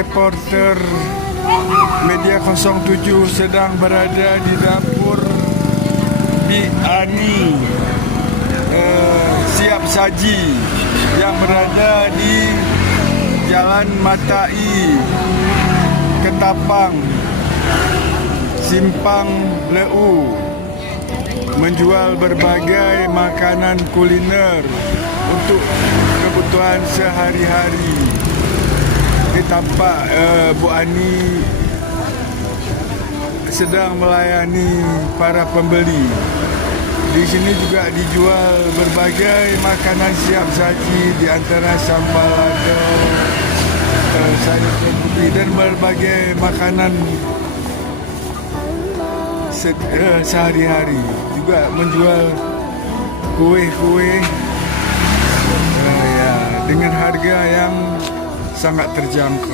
reporter Media 07 sedang berada di dapur Bi Ani Siap Saji yang berada di Jalan Matai, Ketapang, Simpang Leu, menjual berbagai makanan kuliner untuk kebutuhan sehari-hari. Tampak Bu Ani sedang melayani para pembeli. Di sini juga dijual berbagai makanan siap saji, di antara sambal lado, sayur putih dan berbagai makanan sehari-hari. Juga menjual kue-kue dengan harga yang sangat terjangkau.